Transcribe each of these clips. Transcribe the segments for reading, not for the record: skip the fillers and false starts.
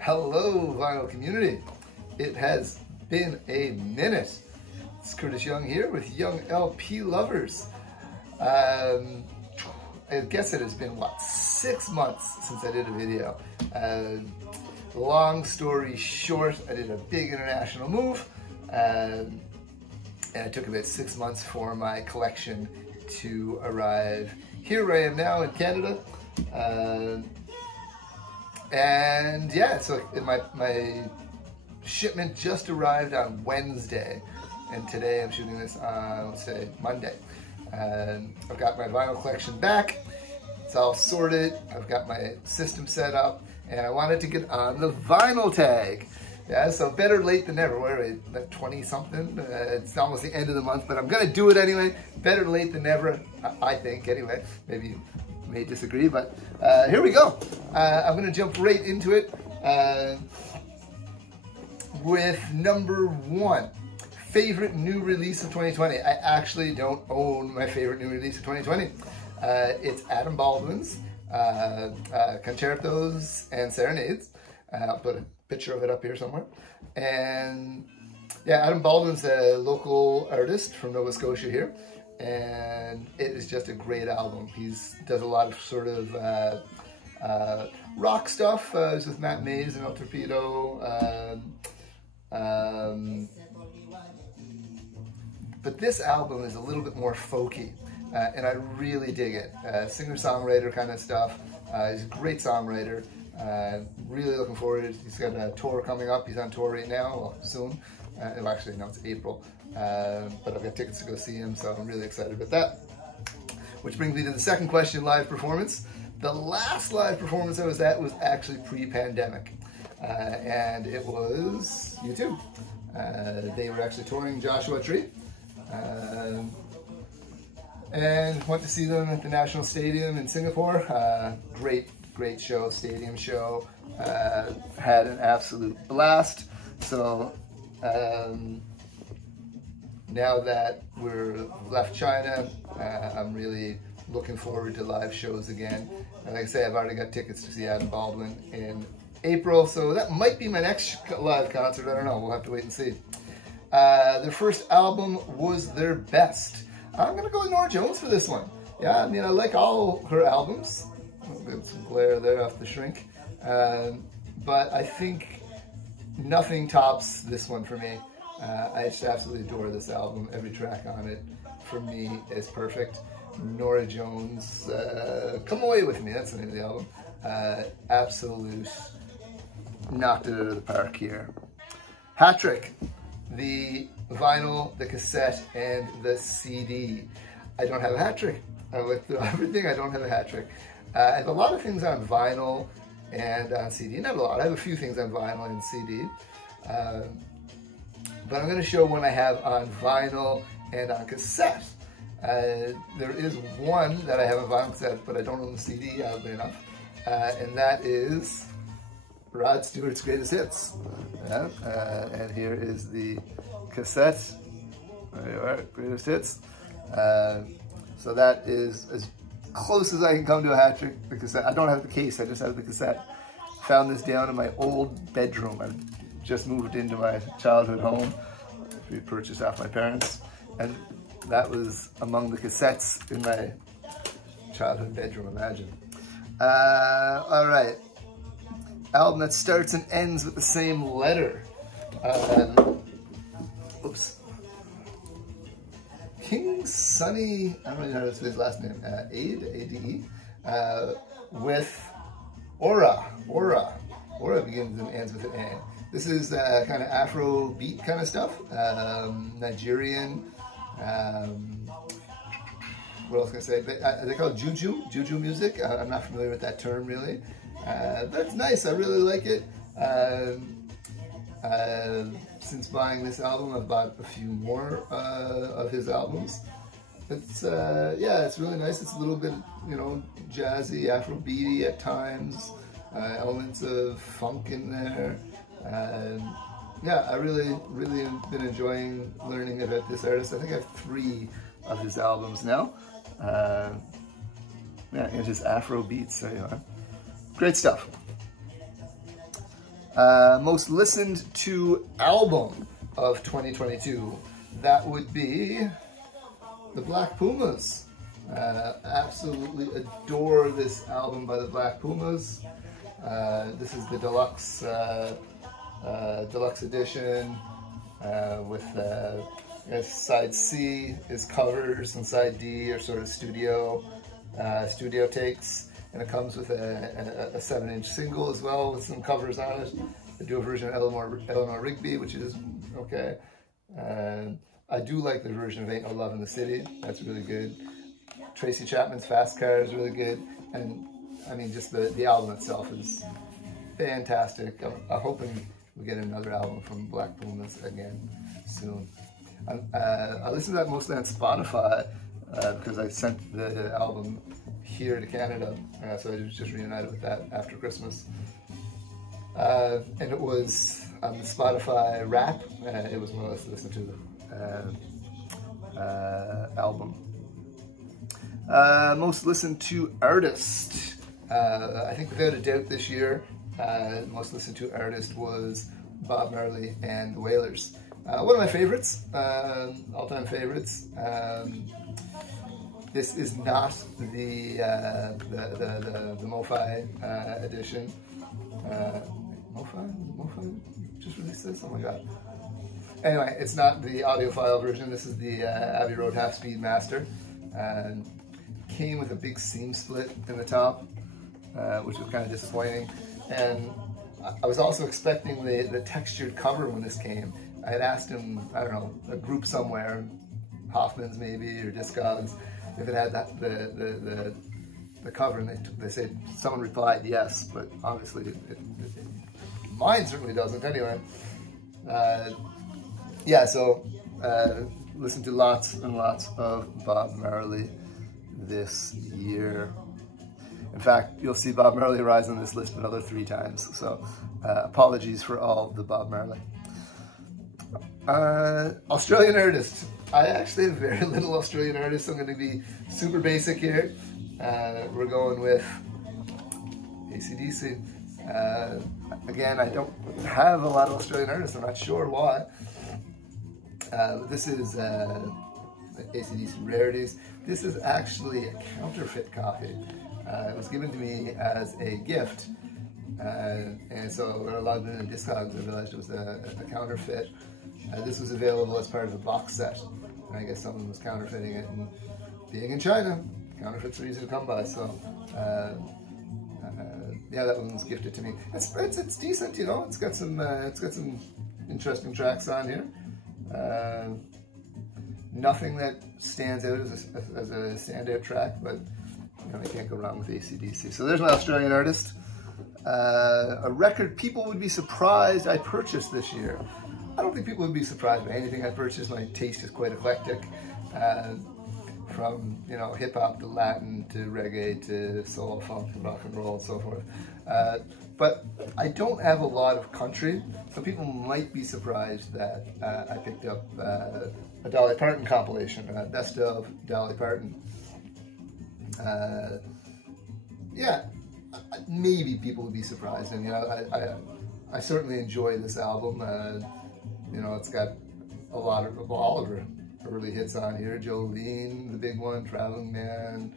Hello, vinyl community. It has been a minute. It's Curtis Young here with Young LP Lovers. I guess it has been, 6 months since I did a video. Long story short, I did a big international move, and it took about 6 months for my collection to arrive. Here I am now in Canada. And yeah, so my shipment just arrived on Wednesday, and today I'm shooting this on, let's say, Monday. I've got my vinyl collection back. It's all sorted. I've got my system set up, and I wanted to get on the vinyl tag. Yeah, so better late than never. Where are we? 20 something? It's almost the end of the month, but I'm gonna do it anyway. Better late than never, I think. Anyway, maybe you may disagree, but here we go. I'm gonna jump right into it with number 1. Favorite new release of 2020. I actually don't own my favorite new release of 2020. It's Adam Baldwin's Concertos and Serenades. I'll put a picture of it up here somewhere. And yeah, Adam Baldwin's a local artist from Nova Scotia here, and it is just a great album. He does a lot of sort of rock stuff. It's with Matt Mays and El Torpedo. But this album is a little bit more folky, and I really dig it. Singer-songwriter kind of stuff. He's a great songwriter. Really looking forward to it. He's got a tour coming up. He's on tour right now, well, soon. Well, actually, no, it's April. But I've got tickets to go see him, so I'm really excited about that. Which brings me to the second question, live performance. The last live performance I was at was actually pre-pandemic. And it was U2. They were actually touring Joshua Tree. And went to see them at the National Stadium in Singapore. Great show, stadium show. Had an absolute blast. So now that we're left China, I'm really looking forward to live shows again. And like I say, I've already got tickets to see Adam Baldwin in April, so that might be my next live concert. I don't know, we'll have to wait and see. Their first album was their best. I'm gonna go with Norah Jones for this one. Yeah, I mean, I like all her albums. Get some glare there off the shrink. But I think nothing tops this one for me. I just absolutely adore this album. Every track on it, for me, is perfect. Norah Jones, Come Away With Me, that's the name of the album. Absolute, knocked it out of the park here. Hat trick, the vinyl, the cassette, and the CD. I don't have a hat trick. I went through everything, I don't have a hat trick. I have a lot of things on vinyl and on CD. Not a lot, I have a few things on vinyl and CD. But I'm going to show one I have on vinyl and on cassette. There is one that I have on vinyl cassette, but I don't own the CD, oddly enough. And that is Rod Stewart's Greatest Hits. And here is the cassette. There you are, Greatest Hits. So that is as close as I can come to a hat trick, because I don't have the case, I just have the cassette. Found this down in my old bedroom. I just moved into my childhood home, which we purchased off my parents, and that was among the cassettes in my childhood bedroom, imagine. All right, album that starts and ends with the same letter. Oops. King Sunny, I don't really know how to say his last name, Ade, A-D-E, with Aura. Aura begins and ends with an A. This is kind of Afro beat kind of stuff, Nigerian, what else can I say? They call it juju music. I'm not familiar with that term really, but it's nice, I really like it. Since buying this album, I've bought a few more of his albums. It's yeah, it's really nice. It's a little bit, you know, jazzy, Afrobeaty at times. Elements of funk in there. Yeah, I really have been enjoying learning about this artist. I think I have 3 of his albums now. Yeah, and his Afro beats. There you are. Great stuff. Most listened to album of 2022. That would be the Black Pumas. Absolutely adore this album by the Black Pumas. This is the deluxe edition with side C is covers and side D are sort of studio takes, and it comes with a 7-inch single as well with some covers on it. They do a version of Eleanor Rigby, which is okay. I do like the version of Ain't No Love in the City. That's really good. Tracy Chapman's Fast Car is really good, and I mean just the album itself is fantastic. I'm hoping we get another album from Black Pumas again soon. I listen to that mostly on Spotify because I sent the album here to Canada, so I was just reunited with that after Christmas. And it was on the Spotify Rap. It was my most listened to album. Most listened to artist. I think without a doubt this year, most listened to artist was Bob Marley and the Wailers. One of my favorites, all-time favorites. This is not the MoFi edition. MoFi just released this? Oh my god. Anyway, it's not the audiophile version. This is the Abbey Road half-speed master. Came with a big seam split in the top, which was kind of disappointing. And I was also expecting the textured cover when this came. I had asked him, I don't know, a group somewhere, Hoffman's maybe, or Discogs, if it had that the cover, and they said, someone replied yes, but obviously mine certainly doesn't anyway. Yeah, so listen to lots and lots of Bob Marley this year. In fact, you'll see Bob Marley rise on this list another 3 times, so apologies for all the Bob Marley. Australian artist. I actually have very little Australian artists. I'm going to be super basic here. We're going with AC/DC. Again, I don't have a lot of Australian artists. I'm not sure why. This is AC/DC Rarities. This is actually a counterfeit copy. It was given to me as a gift. And so when I logged in Discogs, I realized it was a counterfeit. This was available as part of a box set. And I guess someone was counterfeiting it. And being in China, counterfeits are easy to come by. So yeah, that one was gifted to me. It's decent, you know. It's got some interesting tracks on here. Nothing that stands out as a standout track, but you know, they can't go wrong with AC/DC. So there's my Australian artist. A record people would be surprised I purchased this year. I don't think people would be surprised by anything I purchased. My taste is quite eclectic, from you know hip-hop to Latin to reggae to soul, funk, to rock and roll, and so forth. But I don't have a lot of country, so people might be surprised that I picked up a Dolly Parton compilation, Best of Dolly Parton. Yeah, maybe people would be surprised, and you know, I certainly enjoy this album. You know, it's got a lot of all of her early hits on here. Jolene, the big one, Traveling Man,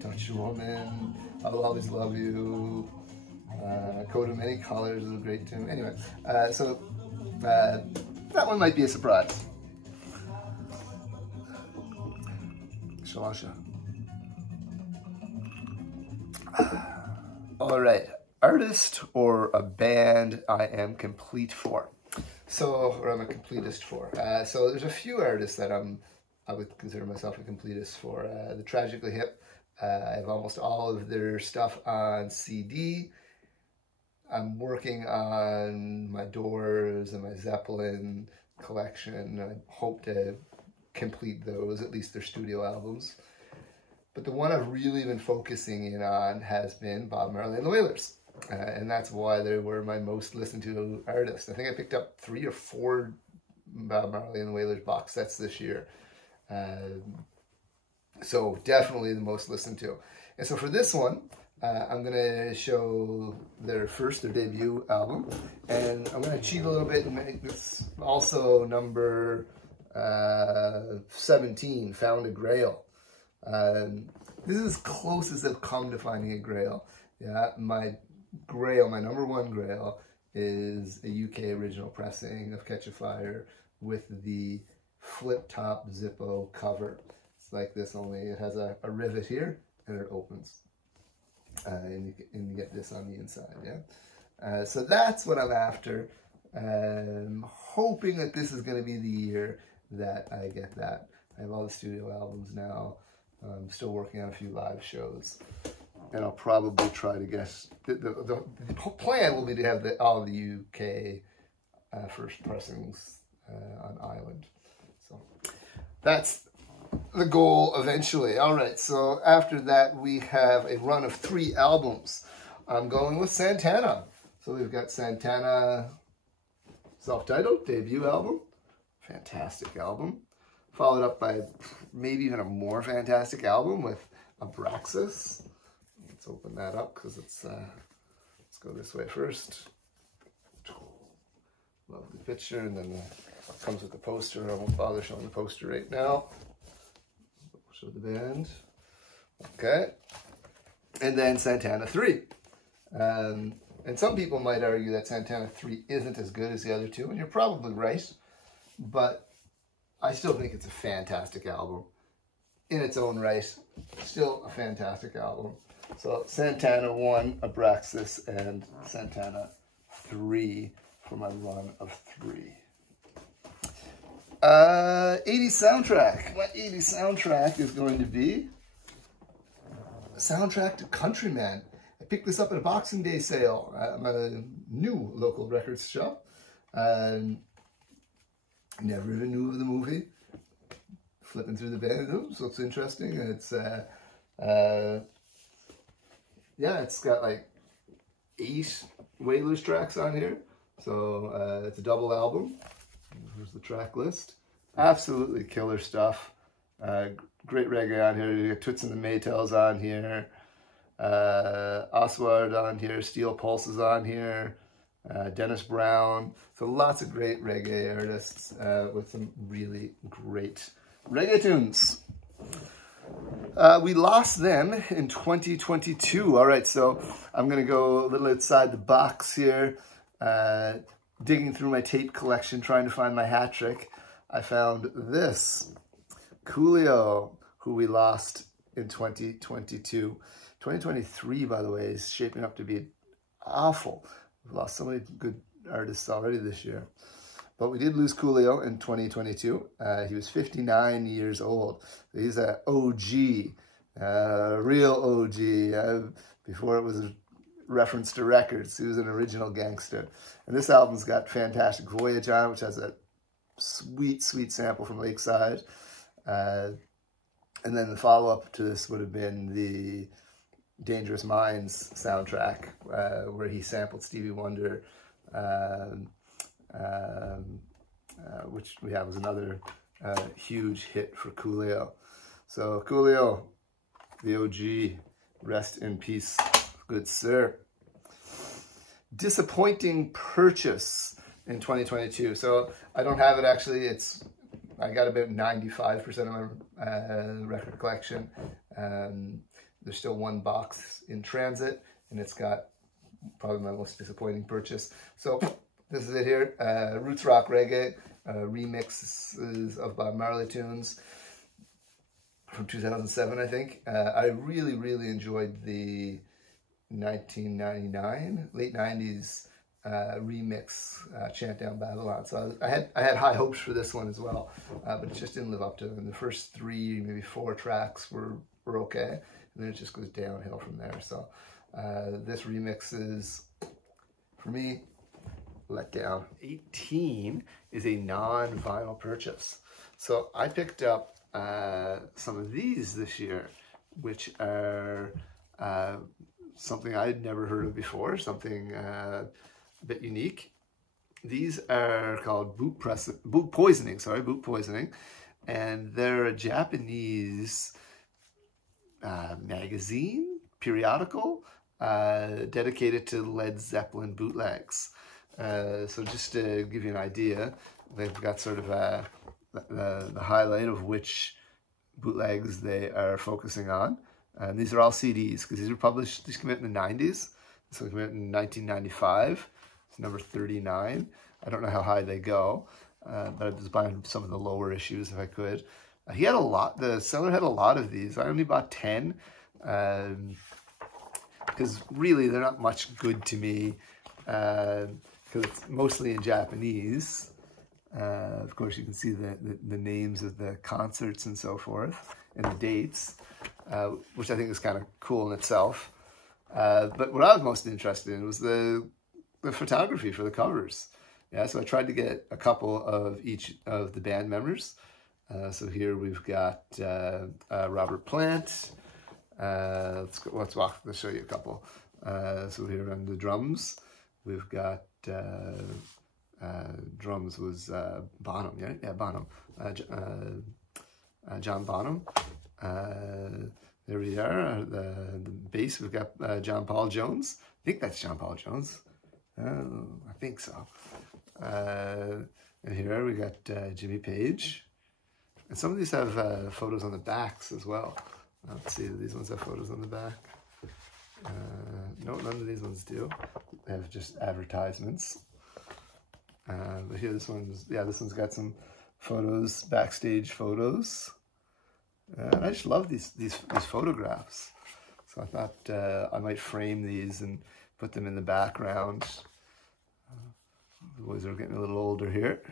Touch a Woman, I Will Always Love You, Coat of Many Colors is a great tune. Anyway, so that one might be a surprise. Shalasha. All right, artist or a band I am complete for. So, or I'm a completist for. So there's a few artists that I would consider myself a completist for. The Tragically Hip. I have almost all of their stuff on CD. I'm working on my Doors and my Zeppelin collection. I hope to complete those, at least their studio albums. But the one I've really been focusing in on has been Bob Marley and the Wailers. And that's why they were my most listened to artist. I think I picked up 3 or 4 Bob Marley and the Wailers box sets this year. So definitely the most listened to. And so for this one, I'm going to show their debut album, and I'm going to cheat a little bit and make this also number 17, Found a Grail. This is as close as I've come to finding a Grail. Yeah, my Grail, my number one Grail, is a UK original pressing of Catch a Fire with the flip top Zippo cover. It's like this, only it has a rivet here and it opens. And you get this on the inside, yeah? So that's what I'm after. Hoping that this is going to be the year that I get that. I have all the studio albums now. I'm still working on a few live shows. And I'll probably try to get... The plan will be to have all the UK first pressings on Island. So that's the goal eventually. All right, so after that we have a run of 3 albums. I'm going with Santana. So we've got Santana self-titled debut album. Fantastic album. Followed up by maybe even a more fantastic album with Abraxas. Let's open that up because it's, let's go this way first. Lovely picture, and then it comes with the poster. I won't bother showing the poster right now. Show the band. Okay. And then Santana 3. And some people might argue that Santana 3 isn't as good as the other 2, and you're probably right. But I still think it's a fantastic album. In its own right, still a fantastic album. So Santana 1, Abraxas, and Santana 3 for my run of 3. 80s soundtrack. My 80s soundtrack is going to be a soundtrack to Countryman. I picked this up at a Boxing Day sale at my new local records shop. Never even knew of the movie. Flipping through the band, oops, looks interesting. And it's yeah, it's got like 8 Wailers tracks on here. So it's a double album. Here's the track list. Absolutely killer stuff. Great reggae on here. You got Toots and the Maytals on here. Oswald on here. Steel Pulse is on here. Dennis Brown. So lots of great reggae artists with some really great reggae tunes. We lost them in 2022. All right, so I'm going to go a little outside the box here. Digging through my tape collection, trying to find my hat trick. I found this. Coolio, who we lost in 2022. 2023, by the way, is shaping up to be awful. We've lost so many good artists already this year. But we did lose Coolio in 2022. He was 59 years old. He's an OG, real OG. Before it was a reference to records, he was an original gangster. And this album's got Fantastic Voyage on it, which has a sweet, sweet sample from Lakeside. And then the follow-up to this would have been the Dangerous Minds soundtrack, where he sampled Stevie Wonder, which we have was another huge hit for Coolio. So Coolio, the OG, rest in peace, good sir. Disappointing purchase in 2022. So I don't have it actually. I got about 95% of my record collection. There's still one box in transit, and it's got probably my most disappointing purchase. So this is it here. Roots Rock Reggae, remixes of Bob Marley tunes from 2007, I think. I really, really enjoyed the 1999, late 90s remix, Chant Down Babylon. So I had high hopes for this one as well, but it just didn't live up to them. The first 3, maybe 4 tracks were okay, and then it just goes downhill from there. So this remix is, for me, let down. 18 is a non-vinyl purchase. So I picked up some of these this year, which are something I'd never heard of before, something a bit unique. These are called Boot Poisoning, and they're a Japanese magazine periodical dedicated to Led Zeppelin bootlegs. So just to give you an idea, they've got sort of the highlight of which bootlegs they are focusing on. And these are all CDs, because these were published, these came out in the 90s. So they came out in 1995. It's number 39. I don't know how high they go, but I was buying some of the lower issues if I could. He had a lot, the seller had a lot of these. I only bought 10, because really they're not much good to me, because it's mostly in Japanese. Of course, you can see the names of the concerts and so forth, and the dates, which I think is kind of cool in itself. But what I was most interested in was the photography for the covers. Yeah, so I tried to get a couple of each of the band members. So here we've got Robert Plant. Let's show you a couple. So here on the drums, we've got drums was Bonham, yeah, Bonham, John Bonham. There we are. The bass, we've got John Paul Jones. I think that's John Paul Jones. I think so. And here we got Jimmy Page. And some of these have photos on the backs as well. Let's see, these ones have photos on the back. No, none of these ones do. They have just advertisements. But here, this one's got some photos, backstage photos. And I just love these photographs. So I thought I might frame these and put them in the background. The boys are getting a little older here.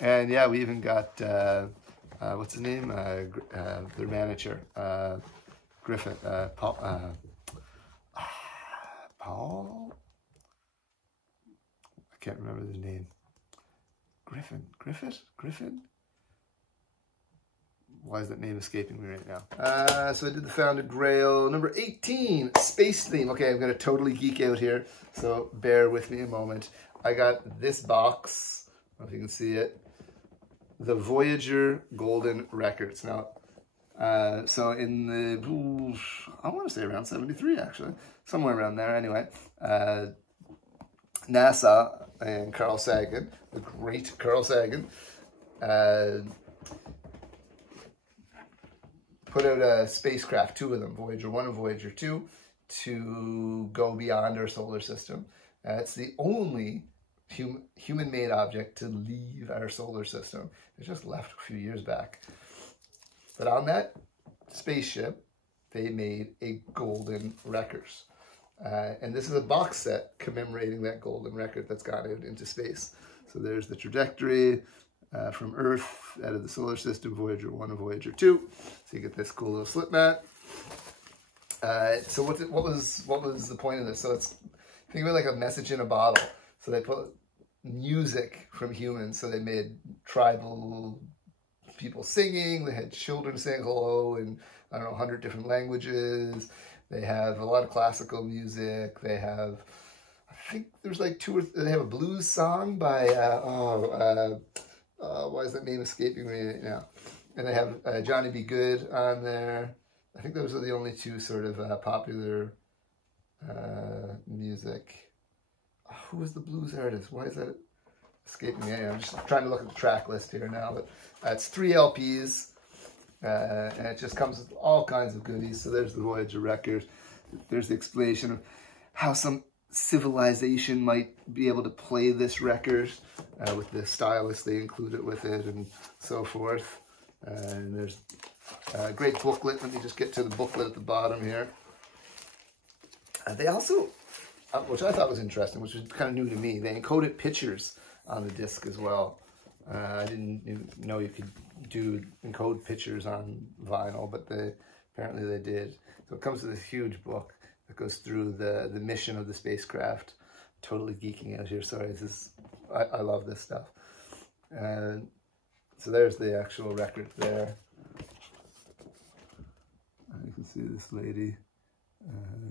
And yeah, we even got, what's his name? Their manager, Griffin, Paul? I can't remember the name. Griffin? Why is that name escaping me right now? So I did the Founded Grail, number 18, Space Theme. Okay, I'm going to totally geek out here, so bear with me a moment. I got this box, I don't know if you can see it, the Voyager Golden Records. Now, so in the, I want to say around 73 actually, somewhere around there anyway, NASA and Carl Sagan, the great Carl Sagan, put out a spacecraft, two of them, Voyager 1 and Voyager 2, to go beyond our solar system. It's the only human-made object to leave our solar system. It just left a few years back. But on that spaceship, they made a golden record. And this is a box set commemorating that golden record that's gone out into space. So there's the trajectory from Earth out of the solar system, Voyager 1 and Voyager 2. So you get this cool little slip mat. So what was the point of this? So it's, think of it like a message in a bottle. So they put music from humans. So they made tribal people singing. They had children saying hello in, I don't know, 100 different languages. They have a lot of classical music. They have, I think there's like they have a blues song by, why is that name escaping me right now? And they have Johnny B. Good on there. I think those are the only two sort of popular music. Who was the blues artist? Why is that escaping me? I'm just trying to look at the track list here now, but it's 3 LPs, and it just comes with all kinds of goodies. So there's the Voyager record. There's the explanation of how some civilization might be able to play this record with the stylus they included with it and so forth. And there's a great booklet. Let me just get to the booklet at the bottom here. They also, which I thought was interesting, which was kind of new to me, they encoded pictures on the disc as well. I didn't even know you could encode pictures on vinyl, but apparently they did. So it comes with this huge book that goes through the mission of the spacecraft. Totally geeking out here. Sorry, I love this stuff. And so there's the actual record there. You can see this lady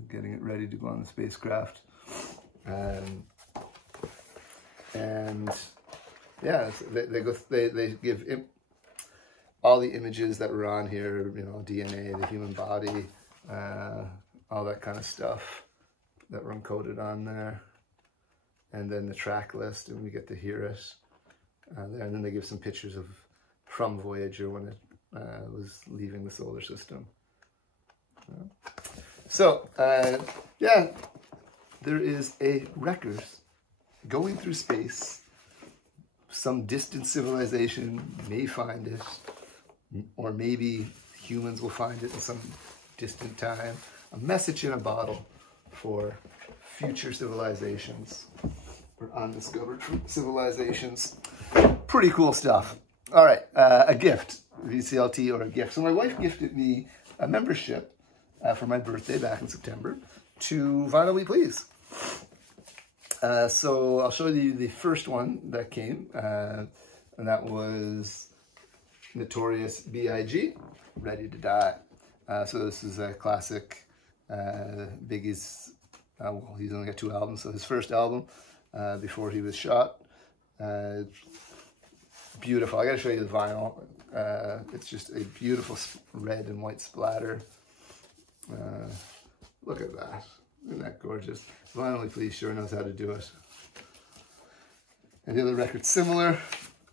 getting it ready to go on the spacecraft. And yeah, they give all the images that were on here, you know, DNA, the human body, all that kind of stuff that were encoded on there. And then the track list, and we get to hear it there. And then they give some pictures from Voyager when it was leaving the solar system. So, yeah, there is a record going through space. Some distant civilization may find it, or maybe humans will find it in some distant time. A message in a bottle for future civilizations, or undiscovered civilizations. Pretty cool stuff. All right, a gift, VCLT or a gift. So my wife gifted me a membership for my birthday back in September to Vinyl We Please. So I'll show you the first one that came, and that was Notorious B.I.G., Ready to Die. So this is a classic Biggie's, well, he's only got 2 albums, so his first album before he was shot. Beautiful. I gotta show you the vinyl. It's just a beautiful red and white splatter. Look at that. Isn't that gorgeous? Vinyl We Please sure knows how to do it. And the other record's similar,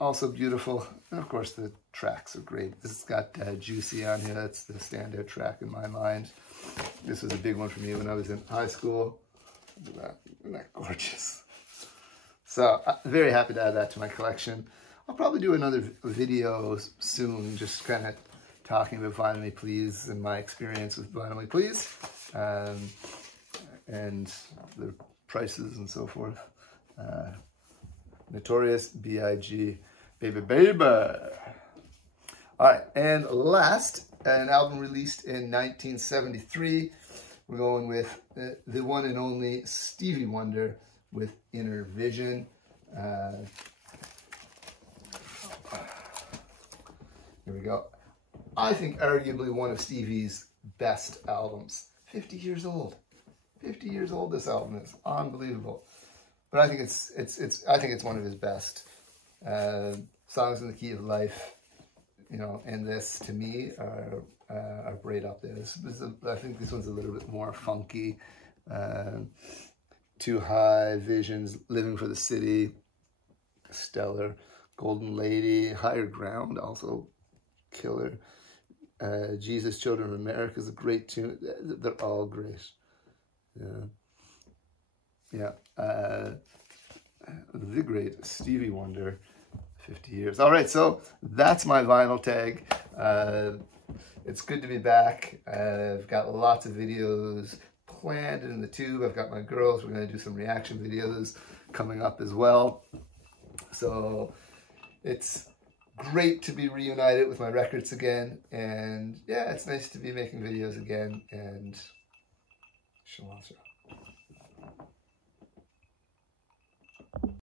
also beautiful. And of course the tracks are great. This has got Juicy on here. That's the standout track in my mind. This was a big one for me when I was in high school. Look at that. Isn't that gorgeous? So I'm very happy to add that to my collection. I'll probably do another video soon, just kind of talking about Vinyl We Please and my experience with Vinyl We Please, and the prices and so forth. Notorious B.I.G. Baby Baby. All right, and last, an album released in 1973. We're going with the one and only Stevie Wonder with Inner Vision. Here we go. I think arguably one of Stevie's best albums. 50 years old. 50 years old this album is. Unbelievable. But I think it's one of his best. Songs in the Key of Life, you know, and this to me are right up there. I think this one's a little bit more funky. Too High, Visions, Living for the City, stellar. Golden Lady, Higher Ground, also killer. Jesus, Children of America is a great tune. They're all great. Yeah. The great Stevie Wonder, 50 years. All right, so that's my vinyl tag. It's good to be back. I've got lots of videos planned in the tube. I've got my girls. We're going to do some reaction videos coming up as well. So it's great to be reunited with my records again, and yeah, it's nice to be making videos again, and shalom.